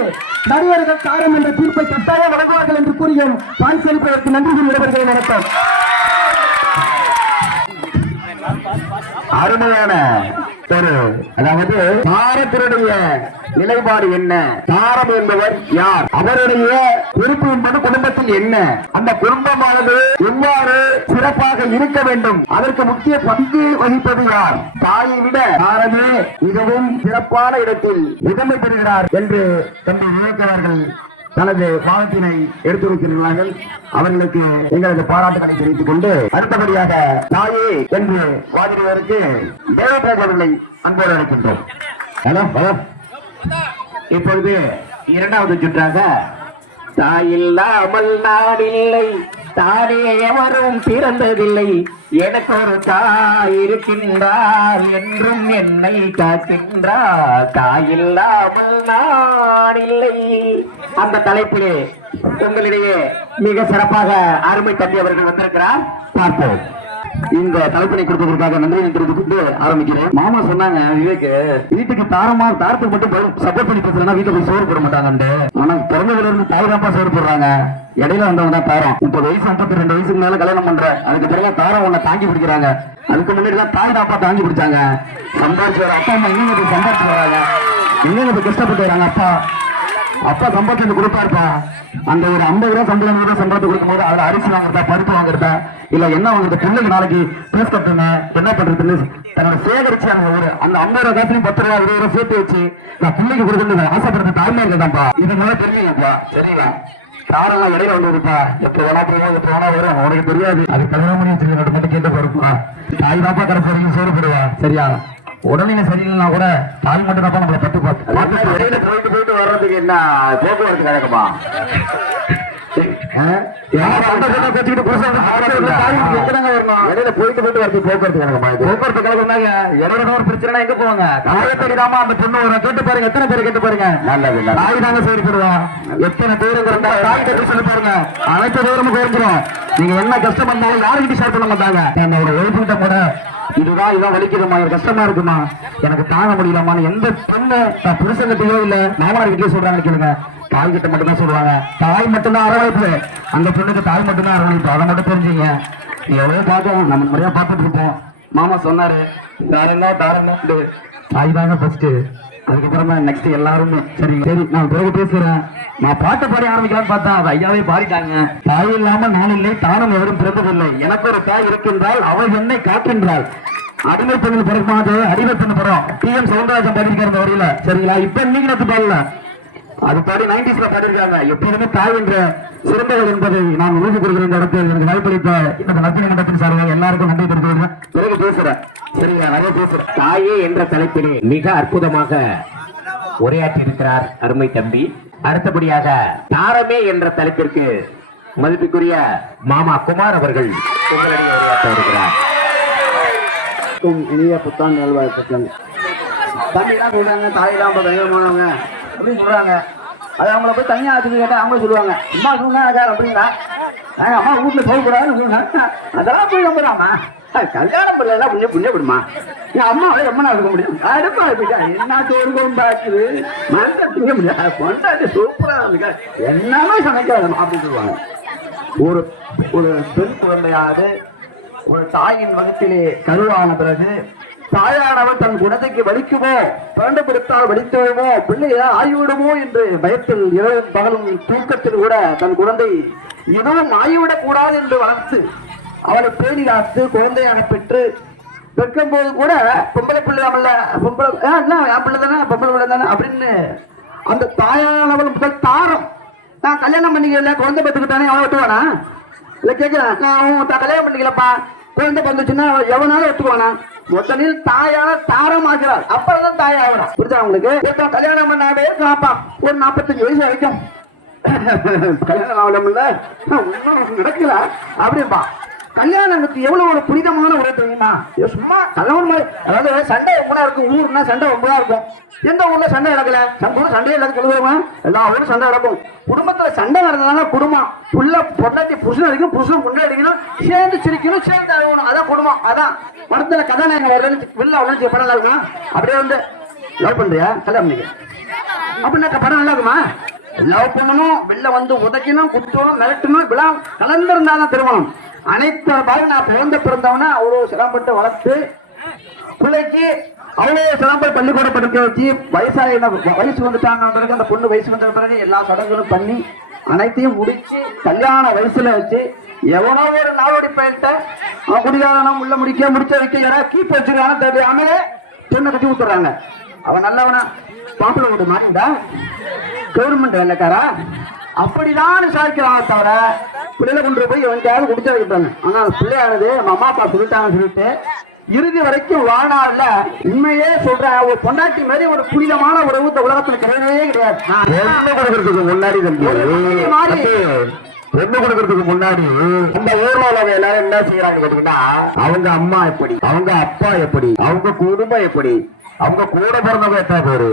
நடுவர்கள் தாரம் என்ற தீர்ப்பை கட்டாயம் வழங்குவார்கள் என்று கூறியும் பால் செலுத்துவதற்கு நன்றி கூறி விடைபெறுகிறேன். வணக்கம். அருமையான அதாவது தாரத்தினுடைய நிலைப்பாடு என்ன, தாரம் என்பவர் யார், அவருடைய பொறுப்பு என்பது குடும்பத்தில் என்ன, அந்த குடும்பமானது எவ்வாறு சிறப்பாக இருக்க வேண்டும், அதற்கு முக்கிய பங்கு வகிப்பது யார், தாயை விட தாரமே மிகவும் சிறப்பான இடத்தில் முதன்மை பெறுகிறார் என்று தன்னை விளக்குவார்கள். தனது வாழ்த்தினை எடுத்துரைக்கிறார்கள். அவர்களுக்கு எங்களது பாராட்டுகளை தெரிவித்துக் கொண்டு அடுத்தபடியாக தாயே என்று வாதிடுவதற்கு தேவராஜ் அவர்களை அன்போடு அழைக்கின்றோம். இப்பொழுது 2வது சுற்றாக தாயில்லாமல் நாடில்லை, தானே எவரும் பிறந்ததில்லை, எனக்கு ஒரு தாய் இருக்கின்றார், என்றும் என்னை காக்கின்றார், தாயில்லாமல் நாடில்லை. அந்த தலைப்பிலே உங்களிடையே மிக சிறப்பாக அருமை தம்பி அவர்கள் வந்திருக்கிறார். பார்ப்போம். இந்த தலைப்பினை கொடுப்பதற்காக நன்றி தெரிவித்துக் ஆரம்பிக்கிறேன். மாமா சொன்னாங்க, விவேக் வீட்டுக்கு தாரத்துக்கு மட்டும் சப்போர்ட் பண்ணி பேசுறேன்னா வீட்டுக்கு போய் சோறு போட மாட்டாங்க. ஆனா பிறந்ததுல இருந்து தாய் தான்ப்பா சோறு போடுறாங்க. இடையில வந்தவங்க தான் தாரம். 30 வயசு 52 வயசுக்கு மேல கல்யாணம் பண்ற, அதுக்கு பிறகு தாரம் உன்னை தாங்கி பிடிக்கிறாங்க. அதுக்கு முன்னாடி தான் தாய் தாப்பா தாங்கி பிடிச்சாங்க. சம்பாதிச்சு வர அப்பா அம்மா எங்க போய் சம்பாதிச்சு வராங்க, எங்க போய் கஷ்டப்பட்டு வராங்க. அப்பா சம்பாதிச்சு கொடுப்பாருப்பா. அந்த ஒரு 50 ரூபா சம்பளம் 100 ரூபா சம்பளத்தை கொடுக்கும் போது அதுல அரிசி வாங்குறதா, பருப்பு வாங்குறதா, இல்ல என்ன வாங்குறது, பிள்ளைக்கு நாளைக்கு பேஸ் கட்டணும், என்ன பண்றதுன்னு தன்னோட சேகரிச்சு அந்த 50 ரூபா காசுலையும் 10 ரூபா 20 ரூபா சேர்த்து வச்சு நான் பிள்ளைக்கு கொடுக்கணும்னு ஆசைப்படுறது தாய்மை இருக்கதான்ப்பா. இது நல்லா தெரியுங்கப்பா. சரிங்களா, தாரெல்லாம் இடையில வந்துருப்பா. எப்ப வேணா போவோம், எப்ப வேணா வரும், அவனுக்கு தெரியாது. அது 11 மணி வச்சு மட்டும் கேட்டு போயிருப்பா. தாய் தாப்பா கடைசி வரைக்கும் சோறு போடுவா. சரியா, உடனே சரியில்லைன்னா கூட தாய் மட்டும் தான் நம்மளை பட்டு பார்த்து போயிட்டு வர்றதுக்கு என்ன போக்குவரத்து கழகமா? யார் அந்த பொண்ணை பேசிக்கிட்டு புருஷன் இடையில போயிட்டு வரது போக்குவரத்து கழகமா போக்குவரத்து கழகம்னாங்க இடையில ஒரு பிரச்சனை எங்க போவாங்க காயத்தடிடாம அந்த பொண்ணு ஒரு கேட்டு பாருங்க எத்தனை பேர் கேட்டு பாருங்க நல்லது தாய் தாங்க செயல்படுவோம் எத்தனை பேருங்கிறத தாய் கட்டி சொல்லி பாருங்க அனைத்து பேரும் போயிருக்கிறோம் நீங்க என்ன கஷ்டம் பண்ணாலும் யாருக்கிட்ட ஷேர் பண்ண மாட்டாங்க என்னோட ஒய்ஃப்கிட்ட கூட இதான் வலிக்குதுமா எனக்கு கஷ்டமா இருக்குமா எனக்கு தாங்க முடியலமான்னு எந்த பொண்ணு புருஷங்கிட்டயோ இல்ல மாமனார் கிட்டயோ சொல்றாங்க கேளுங்க தாய் கிட்ட மட்டும் தான் சொல்லுவாங்க தாய் மட்டும்தான் அரவணைப்பு அந்த பொண்ணுக்கு தாய் மட்டும்தான் அரவணைப்பு அதை மட்டும் தெரிஞ்சுங்க எவ்வளவு பார்க்கணும் நம்ம முறையா பார்த்துட்டு இருப்போம் மாமா சொன்னாரு தாரண்ணா தாய் தாங்க ஃபர்ஸ்ட் அதுக்கப்புறமா நெக்ஸ்ட் எல்லாருமே சரி சரி நான் பிறகு பேசுறேன் நான் பாட்டு பாடி ஆரம்பிக்கலாம்னு பார்த்தா அது ஐயாவே பாடிட்டாங்க தாய் இல்லாம நான் இல்லை தானும் எவரும் பிறந்ததில்லை எனக்கு ஒரு தாய் இருக்கின்றால் அவள் என்னை காக்கின்றாள் அடிமை பெண்ணின் பிறப்பாது அடிமை பெண்ணு படம் டி.எம். சவுந்தரராஜன் பாடியிருக்காரு இந்த வரியில சரிங்களா இப்ப நீங்க நேற்று பாடல அது பாடி 90s பாடியிருக்காங்க எப்போதுமே தாய் என்ற சிறந்தவர்கள் என்பதை நான் உறுதி கொடுக்கிற இந்த இடத்தில் எனக்கு வாய்ப்பளித்த இந்த நத்தினி மண்டபத்தின் சார்பாக எல்லாருக்கும் நன்றி தெரிவிக்கிறேன் பிறகு பேசுறேன் சரிங்க நிறைய பேசுறேன் தாயே என்ற தலைப்பிலே மிக அற்புதமாக உரையாற்றி இருக்கிறார் அருமை தம்பி. அடுத்தபடியாக தாரமே என்ற தலைப்பிற்கு மதிப்புக்குரிய மாமா குமார் அவர்கள் உங்களிடையே உரையாற்ற இருக்கிறார். இனிய புத்தாண்டு நல்வாழ்த்துக்கள். தம்பிலாம் சொல்றாங்க தாயெல்லாம் பயங்கரமானவங்க அப்படின்னு சொல்றாங்க. அது அவங்கள போய் தனியா ஆச்சு கேட்டா அவங்களும் சொல்லுவாங்க அம்மா சொன்னா அப்படிங்களா அம்மா வீட்டுல சொல்லக்கூடாதுன்னு சொல்லுவாங்க. அதெல்லாம் போய் நம்புறாமா கல்யாணம் பண்ணல புண்ணியப்படுமா என் அம்மாவே ரொம்ப நாள் இருக்க முடியும் அடுப்பா இருப்பா என்ன தோறு குழம்பாக்குது மனசை திங்க முடியாது கொண்டாடி சூப்பரா இருந்துக்க என்னமே சமைக்காது அப்படின்னு சொல்லுவாங்க. ஒரு ஒரு பெண் குழந்தையாவது ஒரு தாயின் வகுப்பிலே கருவான பிறகு தாயானவர் தன் குழந்தைக்கு வலிக்குமோ பிறண்டு கொடுத்தால் வலித்துவிடுமோ பிள்ளையா ஆகிவிடுமோ என்று பயத்தில் இரவு பகலும் தூக்கத்தில் கூட தன் குழந்தை எதுவும் ஆகிவிடக் கூடாது என்று வளர்த்து அவளை பேணி காத்து குழந்தையாக பெற்று பெற்கும் போது கூட பொம்பளை பிள்ளை அவள பொம்பளை என் பிள்ளை தானே பொம்பளை பிள்ளை தானே அப்படின்னு அந்த தாயானவள் முதல் தாரம் நான் கல்யாணம் பண்ணிக்கல குழந்தை பெற்றுக்கிட்டானே அவனை விட்டுவானா இல்ல கேட்கிறேன் நான் கல்யாணம் பண்ணிக்கலப்பா குழந்தை பிறந்துச்சுன்னா எவனாலும் ஒத்துக்குவானா முதலில் தாயான தாரம் ஆகிறார் அப்புறம் தாய் ஆகிறான் புரிஞ்சா உங்களுக்கு கல்யாணம் பண்ணாவே காப்பா ஒரு 45 வயசு வரைக்கும் கல்யாணம் ஆகல நடக்கல அப்படின்பா. கல்யாணத்துக்கு எவ்வளவு ஒரு புனிதமான உரை தெரியுமா சும்மா கல்யாணம் அதாவது சண்டை ஒன்பதா இருக்கும் ஊர்னா சண்டை ஒன்பதா இருக்கும் எந்த ஊர்ல சண்டை நடக்கல சண்டையே இல்லாத கழுவுமா எல்லா ஊரும் சண்டை நடக்கும் குடும்பத்துல சண்டை நடந்ததுனால குடும்பம் புள்ள பொண்டாட்டி புருஷன் அடிக்கணும் புருஷன் பொண்ணு அடிக்கணும் சேர்ந்து சிரிக்கணும் சேர்ந்து அழுகணும் அதான் குடும்பம் அதான் படத்துல கதாநாயகம் வருதுன்னு வெளில அவ்வளோ படம் நல்லா இருக்குமா அப்படியே வந்து லவ் பண்றியா கல்யாணம் பண்ணிக்க அப்படின்னா படம் நல்லா இருக்குமா லவ் பண்ணணும் வெளில வந்து உதைக்கணும் குத்தணும் மிரட்டணும் இப்பெல்லாம் கலந்திருந்தாதான் திருமணம் அனைத்து பாரு நான் பிறந்தவனா அவ்வளவு சிரமப்பட்டு வளர்த்து பிள்ளைக்கு அவ்வளவு சிரமப்பட்டு பள்ளிக்கூடம் படிக்க வச்சு வயசு வந்துட்டாங்க அந்த பொண்ணு வயசு வந்த பிறகு எல்லா சடங்குகளும் பண்ணி அனைத்தையும் முடிச்சு கல்யாண வயசுல வச்சு எவனோ ஒரு நாளோடி பயிர்ட்ட அவன் குடிகாரனும் உள்ள முடிச்ச வைக்க யாராவது கீப் வச்சிருக்கான தெரியாமலே பொண்ணை கட்டி விட்டுறாங்க. அவன் நல்லவனா பாப்புல விட்டு மாட்டா கவர்மெண்ட் வேலைக்காரா அப்படிதான் விசாரிக்கிறாங்க தவிர பிள்ளைகளை கொண்டு போய் எவனுக்காவது குடிச்சா வைக்கிறாங்க. ஆனால் பிள்ளையானது அம்மா அப்பா சொல்லிட்டாங்கன்னு சொல்லிட்டு இறுதி வரைக்கும் வாழ்நாள்ல உண்மையே சொல்ற ஒரு பொண்டாட்டி மாதிரி ஒரு புனிதமான உறவு இந்த உலகத்துல கிடையவே கிடையாது. பெண்ணு கொடுக்கறதுக்கு முன்னாடி இந்த ஊர்ல உள்ளவங்க எல்லாரும் என்ன செய்யறாங்க கேட்டீங்கன்னா அவங்க அம்மா எப்படி அவங்க அப்பா எப்படி அவங்க குடும்பம் எப்படி அவங்க கூட பிறந்தவங்க எத்தனை பேரு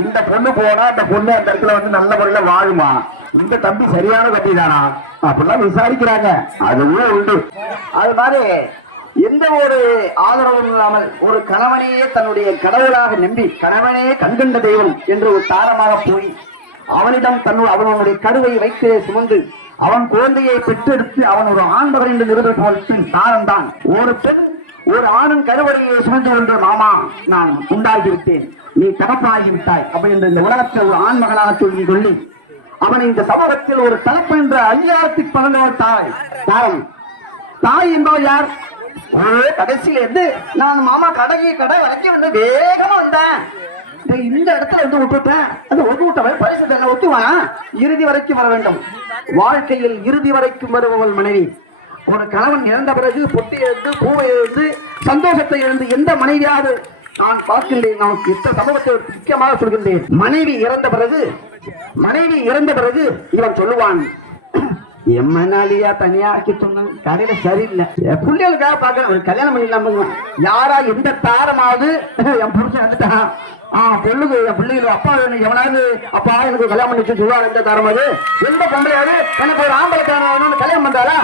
இந்த பொண்ணு போனா அந்த பொண்ணு அந்த இடத்துல வந்து நல்ல முறையில வாழுமா இந்த தம்பி சரியான கட்டி தானா அப்படிலாம் விசாரிக்கிறாங்க. அதுவும் உண்டு. அது மாதிரி எந்த ஒரு ஆதரவும் இல்லாமல் ஒரு கணவனையே தன்னுடைய கடவுளாக நம்பி கணவனே கண்கண்ட தெய்வம் என்று ஒரு தாரமாக போய் அவனிடம் அவனுடைய கருவை வைத்து சுமந்து அவன் குழந்தையை பெற்றெடுத்து அவன் ஒரு ஆண்மகன் என்று நிறுவனத்தின் தாரம் தான் ஒரு பெண் ஒரு ஆணின் கருவறையை சுமந்து கொண்டு மாமா நான் உண்டாகிவிட்டேன் நீ தகப்பாகிவிட்டாய் அப்படி என்று இந்த உலகத்தில் ஒரு ஆண்மகனாக சொல்லி அவன் இந்த சமூகத்தில் ஒரு தலப்பு என்ற அதிகாரத்தில் பிறந்தவர் தாரம். தாய் என்பவர் யார்? கடைசியில இருந்து நான் மாமா கடை வரைக்கும் வந்து வேகமா வந்தேன் இந்த இடத்துல வந்து விட்டுட்டேன் அது விட்டவன் பரிசு ஒத்துவானா இறுதி வரைக்கும் வர வேண்டும். வாழ்க்கையில் இறுதி வரைக்கும் வருபவள் மனைவி. ஒரு கணவன் இறந்த பிறகு பொட்டி எழுந்து பூவை எழுந்து சந்தோஷத்தை எழுந்து எந்த மனைவியாவது நான் பார்க்கின்றேன். நமக்கு இந்த சமூகத்தை முக்கியமாக சொல்கின்றேன். மனைவி இறந்த பிறகு இவன் சொல்லுவான் எம்மனாலியா தனியா ஆக்கி சொன்னாங்க கடையில சரியில்லை. என் பிள்ளைகளுக்காக பாக்குறேன் ஒரு கல்யாணம் பண்ணிடலாமா? யாரா எந்த தாரமாவது என் புருஷன் வந்துட்டான் பொண்ணுக்கு என் பிள்ளைகளுக்கு அப்பா வேணும் எவனாவது அப்பா எனக்கு கல்யாணம் பண்ணி சொல்லுவாங்க. எந்த தாரமாவது எந்த பொம்பளையாவது எனக்கு ஒரு ஆம்பளை கல்யாணம் பண்றாரா?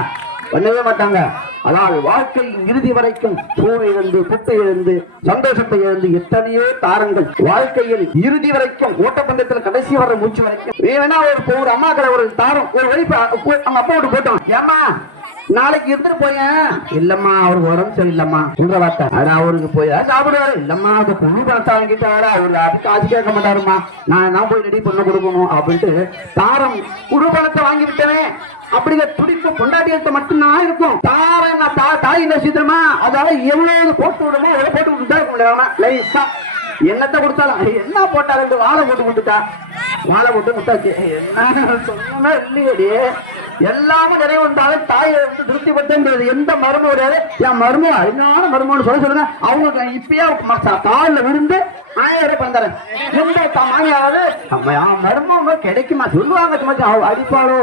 பண்ணவே மாட்டாங்க. அதாவது வாழ்க்கையின் இறுதி வரைக்கும் பூவை இழந்து புட்டை இழந்து சந்தோஷத்தை இழந்து எத்தனையோ தாரங்கள் வாழ்க்கையில் இறுதி வரைக்கும் ஓட்டப்பந்தயத்தில் கடைசி வர மூச்சு வரைக்கும் வேணா ஒரு அம்மா கடை ஒரு தாரம் ஒரு வழிப்பு அவங்க அப்பா விட்டு போட்டோம். ஏமா நாளைக்கு இருந்துட்டு போயேன் இல்லம்மா அவருக்கு உடம்பு சரியில்லம்மா என்ற வார்த்தை. ஆனா அவருக்கு போய் சாப்பிடுவாரு இல்லம்மா அது பொண்ணு பணத்தை வாங்கிட்டாரா அவரு அதுக்கு காசு கேட்க மாட்டாருமா நான் போய் ரெடி பண்ண கொடுக்கணும் அப்படின்ட்டு தாரம் குடு பணத்தை வாங்கி விட்டேன் அப்படிங்க துடிப்பு பொண்டாட்டிகிட்ட மட்டும்தான் இருக்கும். தாரம் தாய் என்ன சீக்கிரமா அதால எவ்வளவு போட்டு விடுமோ எவ்வளவு போட்டு விட்டுட்டா இருக்க என்னத்தை கொடுத்தாலும் என்ன போட்டாரு வாழை போட்டு விட்டுட்டா வாழை போட்டு விட்டாச்சு என்ன சொன்னா இல்லையடி எல்லாமே நிறைய வந்தாலும் தாயை வந்து திருப்தி படுத்துறது எந்த மருமம் கிடையாது. என் மருமம் அருமையான மருமன்னு சொல்லுங்க. அவங்க இப்பயே காலில் விழுந்து 1000 பந்தாரு எந்த மாமியாவது மருமம் கிடைக்குமா சொல்லுவாங்க. அடிப்பாளோ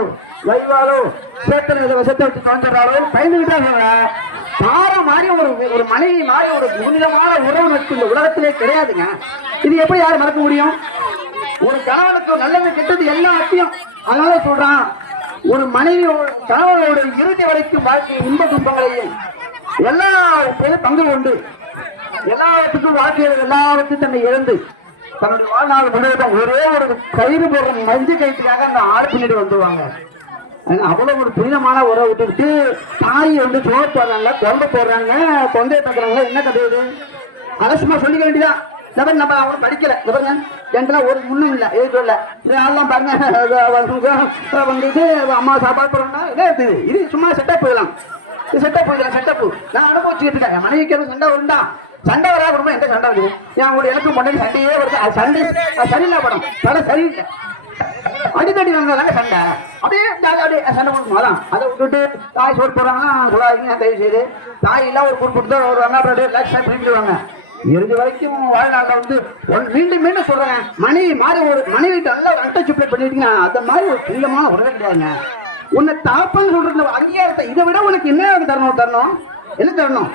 வைவாளோ சேத்தனை விஷத்தை வச்சு தோன்றாளோ பயந்துகிட்டாங்க. தாரம் மாதிரி ஒரு மனைவி மாதிரி ஒரு புனிதமான உறவு நட்பு இந்த உலகத்திலே கிடையாதுங்க. இது எப்படி யாரும் மறக்க முடியும்? ஒரு கணவனுக்கு நல்லது கெட்டது எல்லாம் அத்தியம். அதனால சொல்றான் ஒரு மனைவி கணவனோட இறுதி வரைக்கும் வாழ்க்கை இன்ப துன்பங்களையும் எல்லா பங்கு உண்டு. எல்லாத்துக்கும் வாழ்க்கையில் எல்லாவற்றையும் தன்னை இழந்து தன்னுடைய வாழ்நாள் முழுவதும் ஒரே ஒரு கயிறு போடுற மஞ்சு கயிற்றுக்காக அந்த ஆறு பின்னாடி வந்துருவாங்க. அவ்வளவு ஒரு புனிதமான உறவை விட்டுட்டு தாய் வந்து சோறு போடுறாங்க குழந்தை போடுறாங்க தொந்தையை தங்குறாங்க. என்ன கதையுது அலட்சியமா சொல்லிக்க வேண்டியதான். நம்ம அவங்க படிக்கல எங்கெல்லாம் ஒரு முன்னும் இல்லை எது சொல்ல எல்லாம் பாருங்க வந்துட்டு அம்மா சாப்பாடு போடுறோம்னா இது சும்மா செட்டப் போயிடலாம். செட்டப் போயிடலாம் செட்டப்பு நான் அனுபவிச்சுக்கிட்டு இருக்கேன். என் மனைவிக்கு எதுவும் சண்டை வருண்டா சண்டை வரா குடும்பம் எந்த சண்டை வருது? என் கூட எனக்கு பொண்ணுக்கு சண்டையே வருது. அது சண்டை சரியில்லை படம் தலை சரியில்லை அடித்தடி வந்தாங்க சண்டை அப்படியே அப்படியே சண்டை போடுவோம். அதை விட்டுட்டு தாய் சோறு போடுறாங்கன்னா சொல்லாதீங்க தயவு செய்து தாய் எல்லாம் ஒரு குறிப்பிட்டு ஒரு அண்ணா ரிலாக்ஸாக பிரிஞ்சுடுவாங்க. இறுதி வரைக்கும் வாழ்நாளில் வந்து மீண்டும் மீண்டும் சொல்றேன் மனைவி மாதிரி ஒரு மனைவி நல்லா அட்டச்சுப்ளை பண்ணிட்டீங்கன்னா அந்த மாதிரி ஒரு புனிதமான உறவே கிடையாதுங்க. உன்னை தாப்பன்னு சொல்ற அங்கீகாரத்தை இதை விட உனக்கு என்ன தரணும் என்ன தரணும்?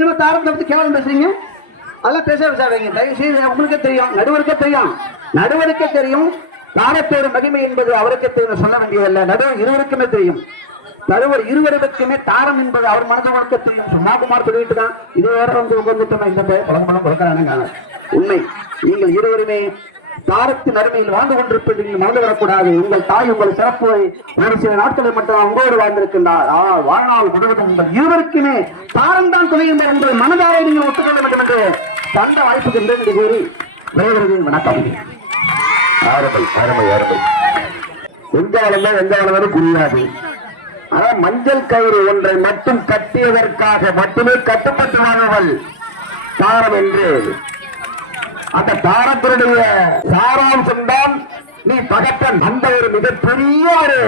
என்ன தாரத்தை பற்றி கேவலம் பேசுறீங்க? அதெல்லாம் பேசாதீங்க தயவு செய்து. உங்களுக்கே தெரியும் நடுவருக்கே தெரியும் தாரத்தோட மகிமை என்பது அவருக்கே தெரியும் சொல்ல வேண்டியதில்லை. நடுவர் இருவருக்குமே தெரியும். நடுவர் இருவருக்குமே தாரம் என்பது அவர் மனதை வளர்க்க தெரியும். சும்மாகுமார் சொல்லிட்டு தான் இது வேற வந்து உட்கார்ந்துட்டோம் இந்த பழம்பழம் கொடுக்கிறானுங்க. உண்மை நீங்கள் இருவருமே தாரத்தின் அருமையில் வாழ்ந்து கொண்டிருப்பது நீங்கள் மறந்து வரக்கூடாது. உங்கள் தாய் உங்கள் சிறப்பை ஒரு சில நாட்களில் மட்டும் உங்களோடு வாழ்ந்திருக்கின்றார். வாழ்நாள் முழுவதும் உங்கள் இருவருக்குமே தாரம் தான் துணைகின்றார் என்பதை மனதாரை நீங்கள் ஒத்துக்கொள்ள வேண்டும் என்று தந்த வாய்ப்புக்கு என்று கூறி விரைவர்கள் வணக்கம். எந்த புரியாது. ஆனா மஞ்சள் கயிறு ஒன்றை மட்டும் கட்டியதற்காக மட்டுமே கட்டுப்பட்டு வாழ்வர்கள் தாரம் என்று அந்த தாரத்தினுடைய சாராம்சம் தான் நீ பகத்தன். அந்த ஒரு மிகப்பெரிய ஒரு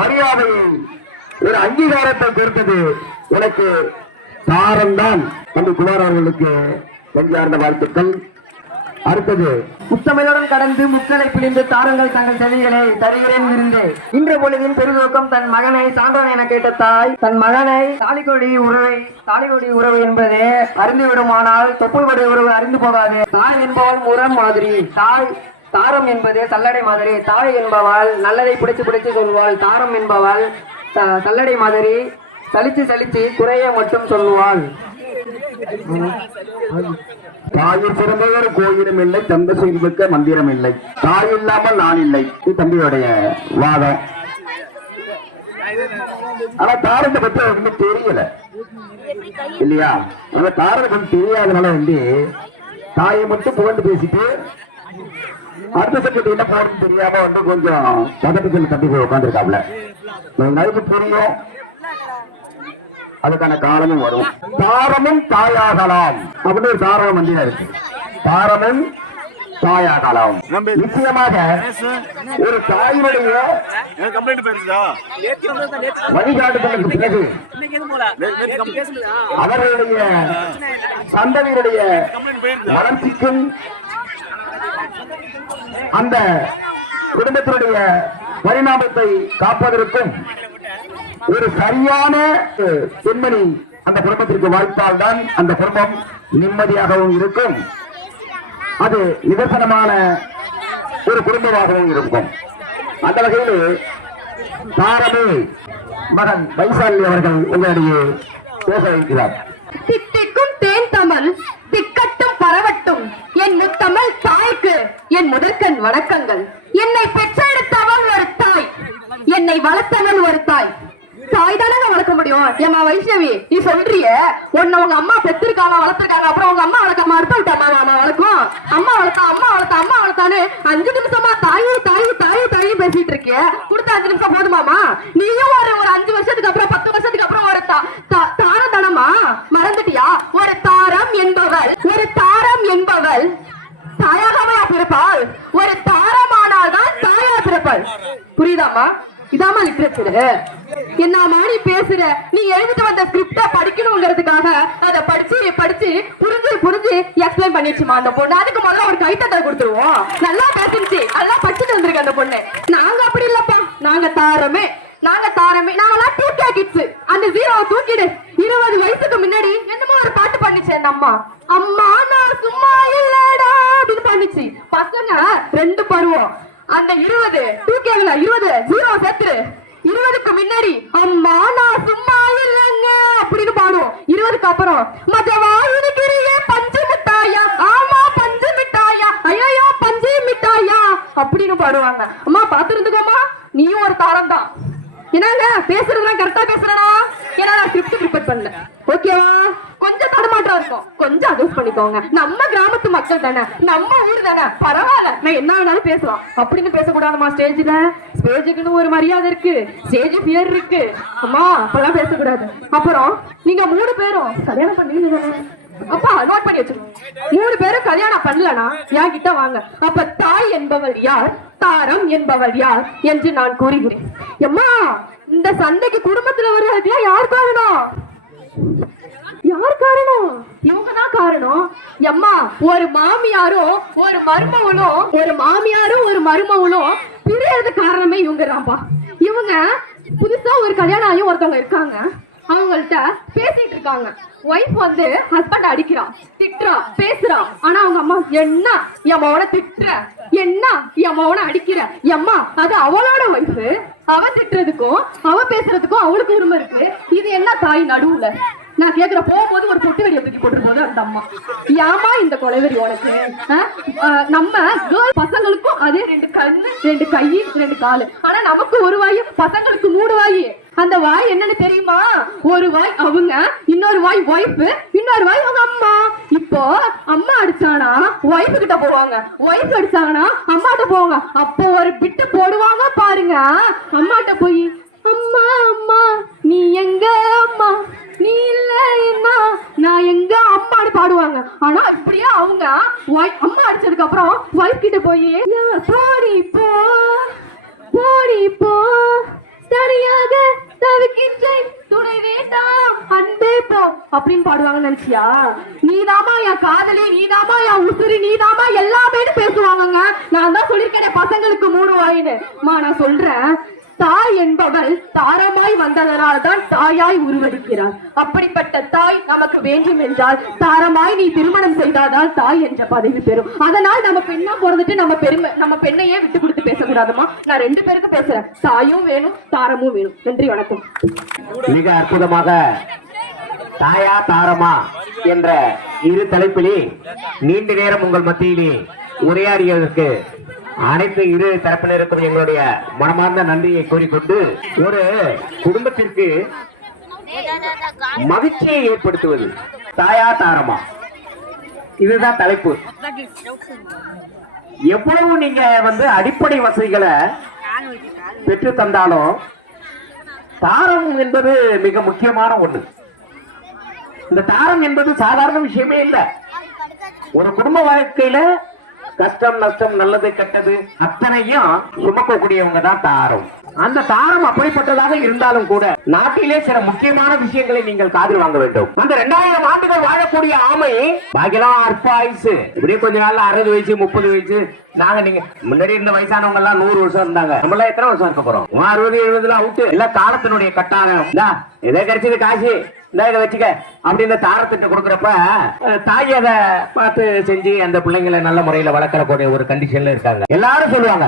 மரியாதையை ஒரு அங்கீகாரத்தை கொடுத்தது உனக்கு தாரம் தான். தம்பி குமார் அவர்களுக்கு நெஞ்சார்ந்த வாழ்த்துக்கள். அடுத்தது முத்தமிழுடன் கடந்து முக்களை பிழிந்து தாருங்கள் தங்கள் செவிகளை தருகிறேன் விருந்து. இன்ற பொழுதின் பெருநோக்கம் தன் மகனை சான்றோன் என கேட்ட தாய் தன் மகனை தாலிகொடி உறவு என்பது அறிந்துவிடுமானால் தொப்புள்கொடி உறவு அறிந்து போகாது. தாய் என்பவள் முரண் மாதிரி, தாரம் என்பது சல்லடை மாதிரி. தாய் என்பவள் நல்லதை பிடிச்சு சொல்வாள். தாரம் என்பவள் சல்லடை மாதிரி சலிச்சு குறைய மட்டும் சொல்லுவாள். தாயில் சிறந்தவர் கோயிலும் இல்லை தந்த செய்திக்க மந்திரம் இல்லை. தாய் இல்லாமல் நான் இல்லை. இது தம்பியுடைய வாதம். ஆனா தாரத்தை பற்றி வந்து தெரியல இல்லையா? ஆனா தாரத்தை பற்றி தெரியாதனால வந்து தாயை மட்டும் புகழ்ந்து பேசிட்டு அடுத்த சக்கத்து என்ன போறது தெரியாம வந்து கொஞ்சம் பதட்டத்தில் தம்பி போய் உட்காந்துருக்காப்ல. நைட்டு புரியும் அதுக்கான காலமும் வரும். தாரமும் தாயாகலாம் அப்படின்னு ஒரு தாரம் மந்திரம் இருக்கு. தாரமும் தாயாகலாம். நிச்சயமாக ஒரு தாயினுடைய வழிகாட்டுதலுக்கு பிறகு அவர்களுடைய சந்ததியினுடைய வளர்ச்சிக்கும் அந்த குடும்பத்தினுடைய பரிணாமத்தை காப்பதற்கும் ஒரு சரியான பெண்மணி அந்த குடும்பத்திற்கு வாய்த்தால் தான் அந்த குடும்பம் நிம்மதியாகவும் இருக்கும். அது நிதர்சனமான ஒரு குடும்பமாகவும் இருக்கும். அந்த வகையில் தாரமே மகன் வைசாலி அவர்கள் உங்களிடையே பேச வைக்கிறார். தித்திக்கும் தேன் தமிழ் திக்கட்டும் பரவட்டும் என் முத்தமிழ் தாய்க்கு என் முதற்கண் வணக்கங்கள். என்னை பெற்றெடுத்தவள் ஒரு தாய், என்னை வளர்த்தவள் ஒரு தாய். தாய் தானே வளர்க்க முடியும். ஏமா வைஷ்ணவி, நீ சொல்றிய உன்னை உங்க அம்மா பெற்றிருக்காங்க வளர்த்திருக்காங்க, அப்புறம் உங்க அம்மா வளர்க்காம இருப்பாமா வளர்க்கும்? அம்மா வளர்த்தா அம்மா வளர்த்தா அம்மா வளர்த்தான்னு 5 நிமிஷமா தாயும் தாயும் தாயும் தாயும் பேசிட்டு இருக்கிய. கொடுத்த 5 நிமிஷம் போதுமாமா? நீயும் ஒரு 5 வருஷத்துக்கு அப்புறம் 10 வருஷத்துக்கு அப்புறம் ஒரு தாரம் தானமா மறந்துட்டியா? ஒரு தாரம் என்பவள் தாயாகவா பிறப்பாள்? ஒரு தாரமானால் தான் தாயா பிறப்பாள். புரியுதாமா? இதாமா லிட்ரேச்சர். என்னமா நீ பேசுற? நீ எழுதிட்டு வந்த ஸ்கிரிப்ட படிக்கணுங்கிறதுக்காக அதை படிச்சு புரிஞ்சு எக்ஸ்பிளைன் பண்ணிடுச்சுமா அந்த பொண்ணு. அதுக்கு முதல்ல ஒரு கைத்தட்டல் கொடுத்துருவோம். நல்லா பேசிருச்சு, நல்லா படிச்சுட்டு வந்திருக்கு அந்த பொண்ணு. நாங்க அப்படி இல்லப்பா, நாங்க தாரமே நாங்கெல்லாம் 2K கிட்ஸ். அந்த 0 தூக்கிடு. 20 வயசுக்கு முன்னாடி என்னமோ ஒரு பாட்டு பண்ணிச்சு அந்த அம்மா. அம்மா நான் சும்மா இல்லடா அப்படின்னு பண்ணிச்சு. பசங்க 2 பருவம். அந்த 20 2Kல 20 0 சேர்த்துரு. 20க்கு முன்னாடி அம்மா நான் சும்மா இல்லைங்க அப்படின்னு பாடுவோம். 20க்கு அப்புறம் மஜவா இருக்கிறியே பஞ்சு மிட்டாயா, ஆமா பஞ்சு மிட்டாயா, ஐயோ பஞ்சு மிட்டாயா அப்படின்னு பாடுவாங்க. அம்மா பாத்துருந்துக்கோமா, நீயும் ஒரு தாரம் தான். என்னங்க பேசுறதுலாம் கரெக்டா பேசுறனா? ஏன்னா நான் ஸ்கிரிப்ட் ப்ரிப்பேர் பண்ணல. ஓகேவா? கொஞ்சம் தடமாட்டம் இருக்கும், கொஞ்சம் அட்ஜஸ்ட் பண்ணிக்கோங்க. நம்ம கிராமத்து மக்கள் தானே, நம்ம ஊர் தானே, பரவாயில்ல, நான் என்ன வேணாலும் பேசலாம் அப்படின்னு பேசக்கூடாதுமா. ஸ்டேஜுக்குன்னு ஒரு மரியாதை இருக்கு, ஸ்டேஜ் ஃபியர் இருக்கு. அம்மா அப்பெல்லாம் பேசக்கூடாது. அப்புறம் நீங்க 3 பேரும் கல்யாணம் பண்ணீங்க. அப்பா நோட் பண்ணி வச்சிருக்கோம். 3 பேரும் கல்யாணம் பண்ணலனா என் கிட்ட வாங்க. அப்ப தாய் என்பவள் யார், தாரம் என்பவள் யார் என்று நான் கூறுகிறேன். அம்மா இந்த சண்டைக்கு குடும்பத்துல வர்றதுக்கு யார் காரணம்? இவங்கதான் காரணம். அம்மா ஒரு மாமியாரும் ஒரு மருமகளும் பிரியறது காரணமே இவங்க தான்ப்பா. இவங்க புதுசா ஒரு கல்யாணம் ஆகி ஒருத்தவங்க இருக்காங்க. அவங்கள்ட்ட பேசிட்டு இருக்காங்க. ஒய்ஃப் வந்து ஹஸ்பண்ட் அடிக்கிறான், திட்டுறான், பேசுறான். ஆனா அவங்க அம்மா என்ன என் மவனை திட்டுற, என்ன என் மவனை அடிக்கிற? அம்மா அது அவளோட ஒய்ஃப். அவ திட்டுறதுக்கும் அவ பேசுறதுக்கும் அவளுக்கு உரிமை இருக்கு. இது என்ன தாய் நடுவுல? நான் கேக்குற போகும்போது ஒரு பொட்டு வெடியை தூக்கி போட்டு போது அந்த அம்மா. ஏமா இந்த கொலைவெறி உனக்கு? நம்ம கேர்ள் பசங்களுக்கும் அதே 2 கண்ணு 2 கை 2 காலு. ஆனா நமக்கு ஒரு வாய், பசங்களுக்கு 3 வாய். அந்த வாய் என்னன்னு தெரியுமா? ஒரு வாய் அவங்க, இன்னொரு வாய் ஒய்ஃப், இன்னொரு வாய் அவங்க அம்மா. இப்போ அம்மா அடிச்சானா ஒய்ஃப் கிட்ட போவாங்க, ஒய்ஃப் அடிச்சாங்கன்னா அம்மாட்ட போவாங்க. அப்போ ஒரு பிட்டு போடுவாங்க பாருங்க. அம்மாட்ட போய் அம்மா அம்மா நீ எங்க அம்மா, நீ இல்லைன்னா நான் எங்க அம்மான்னு பாடுவாங்க. ஆனா இப்படியே அவங்க அம்மா அடிச்சதுக்கு அப்புறம் ஒய்ஃப் கிட்ட போய் போடி போ சரியாக தவிக்கின்றேன் துணை வேண்டாம் அன்பே போ அப்படின்னு பாடுவாங்கன்னு நினைச்சியா? நீதாமா என் காதலி, நீதாமா என் உசுரி, நீதாமா எல்லாமே பேசுவாங்கங்க. நான் தான் சொல்லியிருக்கேன் பசங்களுக்கு 3 வாயின்னு. நான் சொல்றேன், தாய் என்பவள் தாரமாய் வந்ததனால் தான் தாயாய் உருவெடுக்கிறார். அப்படிப்பட்ட தாய் நமக்கு வேண்டும் என்றால் தாரமாய் நீ திருமணம் செய்தாதான் தாய் என்ற பதவி பெறும். அதனால் நம்ம பெண்ணா பிறந்துட்டு நம்ம பெண்ணையே விட்டு கொடுத்து பேசக்கூடாதுமா. நான் 2 பேருக்கு பேசுறேன், தாயும் வேணும் தாரமும் வேணும். நன்றி, வணக்கம். மிக அற்புதமாக தாயா தாரமா என்ற 2 தலைப்பிலே நீண்ட நேரம் உங்கள் மத்தியிலே உரையாடியதற்கு அனைத்து 2 தரப்பினருக்கும் எங்களுடைய மனமார்ந்த நன்றியை கூறிக்கொண்டு, ஒரு குடும்பத்திற்கு மகிழ்ச்சியை ஏற்படுத்துவது தாயா தாரமா, இதுதான் தலைப்பு. எவ்வளவு நீங்க அடிப்படை வசதிகளை பெற்று தந்தாலும் தாரம் என்பது மிக முக்கியமான ஒண்ணு. இந்த தாரம் என்பது சாதாரண விஷயமே இல்லை. ஒரு குடும்ப வாழ்க்கையில கஷ்டம் நஷ்டம் நல்லது கெட்டது அத்தனையும் சுமக்கக்கூடியவங்க தான் தாரம். அந்த தாரம் அப்படிப்பட்டதாக இருந்தாலும் கூட நாட்டிலே சில முக்கியமான விஷயங்களை நீங்கள் காதில் வாங்க வேண்டும். அந்த 2000 ஆண்டுகள் வாழக்கூடிய ஆமை பாக்கியெல்லாம் அற்ப ஆயுசு. இப்படியே கொஞ்ச நாள்ல 60 வயசு 30 வயசு. நாங்க நீங்க முன்னாடி இருந்த வயசானவங்க எல்லாம் 100 வருஷம் இருந்தாங்க. நம்மள எத்தனை வருஷம் இருக்க போறோம்? 60 70 அவுட்டு. இல்ல காலத்தினுடைய கட்டாயம். எதை கிடைச்சது காசு இதை வச்சுக்க அப்படின்னு தாரத்திட்ட கொடுக்குறப்ப தாய் அதை பார்த்து செஞ்சு அந்த பிள்ளைங்களை நல்ல முறையில வளர்க்கறக்கூடிய ஒரு கண்டிஷன்ல இருக்காங்க. எல்லாரும் சொல்லுவாங்க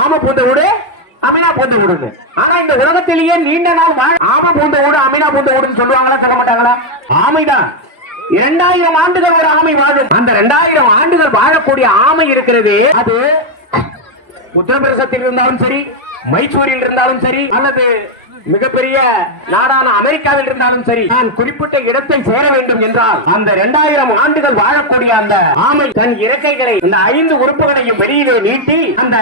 ஆமை பூந்த வீடு அமினா பூந்த வீடு. ஆனா இந்த உலகத்திலேயே நீண்ட நாள் ஆமை பூந்த வீடு அமினா பூந்த வீடுன்னு சொல்லுவாங்களா சொல்ல மாட்டாங்களா? ஆமைதான். 2000 ஆண்டுகள் ஒரு ஆமை வாழும். அந்த 2000 ஆண்டுகள் வாழக்கூடிய ஆமை இருக்கிறது. அது உத்தரப்பிரதேசத்தில் இருந்தாலும் சரி, மைசூரில் இருந்தாலும் சரி, அல்லது மிகப்பெரிய நாடான அமெரிக்காவில் இருந்தாலும் சரி, நான் குறிப்பிட்ட இடத்தை சேர வேண்டும் என்றால் அந்த 2000 ஆண்டுகள் வாழக்கூடிய அந்த ஆமை தன் இறக்கைகளை இந்த 5 உறுப்புகளையும் வெளியிலே நீட்டி அந்த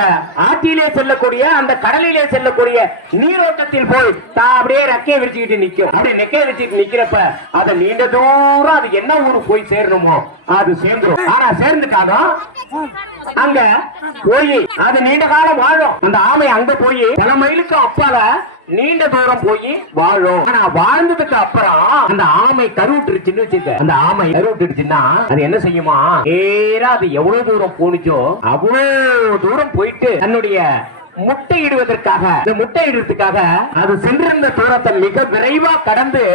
ஆற்றிலே செல்லக்கூடிய அந்த கடலிலே செல்லக்கூடிய நீரோட்டத்தில் போய் அப்படியே ரெக்கையை விரிச்சுக்கிட்டு நிற்கும். அப்படியே ரெக்கையை விரிச்சுட்டு நிக்கிறப்ப அதை நீண்ட தூரம் அது என்ன ஊரு போய் சேரணுமோ அது சேர்ந்துடும். ஆனா சேர்ந்துட்டாலும் அங்க போய் அது நீண்ட காலம் வாழும். அந்த ஆமை அங்க போய் பல மைலுக்கு அப்பால நீண்ட தூரம் போய் வாழும். ஆனா வாழ்ந்ததுக்கு அப்புறம் அந்த ஆமை கருவிட்டுருச்சுன்னு வச்சுக்க. அந்த ஆமை கருவிட்டுருச்சுன்னா அது என்ன செய்யுமா, நேரா அது எவ்வளவு தூரம் போனிச்சோ அவ்வளவு தூரம் போயிட்டு தன்னுடைய முட்டையிடுவதற்காக இந்த முட்டையிடுறதுக்காக அது சென்றிருந்த தூரத்தை மிக விரைவா கடந்து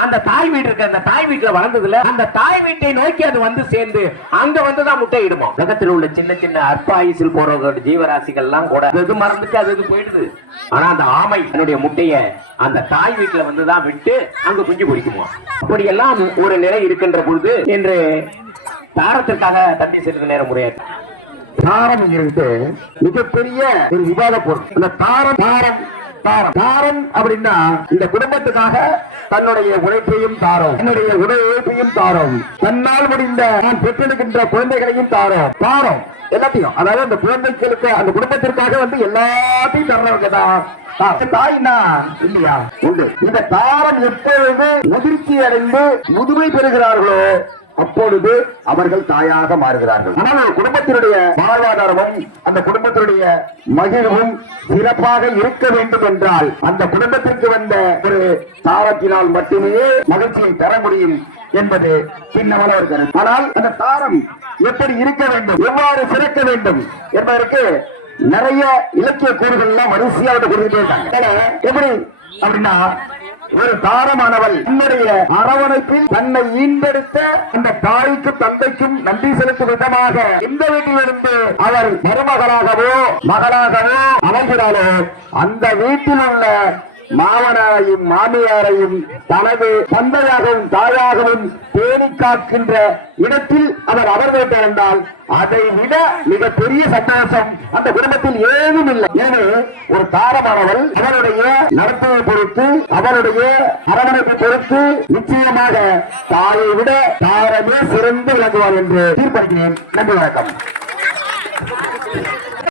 அந்த தாய் வீடு இருக்கு. அந்த தாய் வீட்டுல வளர்ந்ததுல அந்த தாய் வீட்டை நோக்கி அது வந்து சேர்ந்து அங்க வந்துதான் முட்டையிடுமா. உலகத்தில் உள்ள சின்ன சின்ன அற்ப ஆயுசில் போற ஜீவராசிகள் எல்லாம் கூட அது மறந்துட்டு அது போயிடுது. ஆனா அந்த ஆமை தன்னுடைய முட்டைய அந்த தாய் வீட்டுல வந்துதான் விட்டு அங்க குஞ்சு பொறிக்குமா. அப்படியெல்லாம் ஒரு நிலை இருக்கின்ற பொழுது என்று தாரத்திற்காக தண்ணி செல்ற நேரம் முறையாது. தாரம் மிகப்பெரிய ஒரு விவாத பொருள். இந்த தாரம் தாரம் தாரம் தாரம் அப்படின்னா இந்த குடும்பத்துக்காக தன்னுடைய உழைப்பையும் தாரம், தன்னுடைய உழைப்பையும் தாரம், தன்னால் முடிந்த நான் பெற்றெடுக்கின்ற குழந்தைகளையும் தாரம் தாரம் எல்லாத்தையும். அதாவது அந்த குழந்தைகளுக்கு அந்த குடும்பத்திற்காக வந்து எல்லாத்தையும் தர்றவங்க தான் தாய்னா இல்லையா உண்டு. இந்த தாரம் எப்பொழுது முதிர்ச்சி அடைந்து முதுமை பெறுகிறார்களோ அப்பொழுது அவர்கள் தாயாக மாறுகிறார்கள். ஆனால் குடும்பத்தினுடைய வாழ்வாதாரமும் அந்த குடும்பத்தினுடைய மகிழ்வும் சிறப்பாக இருக்க வேண்டும் என்றால் அந்த குடும்பத்திற்கு வந்த ஒரு தாரத்தினால் மட்டுமே மகிழ்ச்சியை பெற முடியும் என்பது சின்னவள ஒரு கருத்து. ஆனால் அந்த தாரம் எப்படி இருக்க வேண்டும், எவ்வாறு சிறக்க வேண்டும் என்பதற்கு நிறைய இலக்கிய கூறுகள் எல்லாம் வரிசையாக கொடுத்துட்டே இருக்காங்க. எப்படி அப்படின்னா, ஒரு தாரமானவள் தன்னுடைய அரவணைப்பில் தன்னை ஈண்டெடுத்த அந்த தாய்க்கும் தந்தைக்கும் நன்றி செலுத்தும் விதமாக இந்த வீட்டிலிருந்து அவர் மருமகளாகவோ மகளாகவோ அமைகிறாளோ அந்த வீட்டில் உள்ள மாமனாரையும் மாமியாரையும் தனது தந்தையாகவும் தாயாகவும் பேணி காக்கின்ற இடத்தில் அவர் அமர்ந்து இருந்தால் அதை விட மிக பெரிய சந்தோஷம் அந்த குடும்பத்தில் ஏதும் இல்லை. எனவே ஒரு தாரமானவள் அவருடைய நடத்தையை பொறுத்து அவருடைய அரவணைப்பை பொறுத்து நிச்சயமாக தாயை விட தாரமே சிறந்து விளங்குவார் என்று தீர்ப்பளிக்கிறேன். நன்றி, வணக்கம்.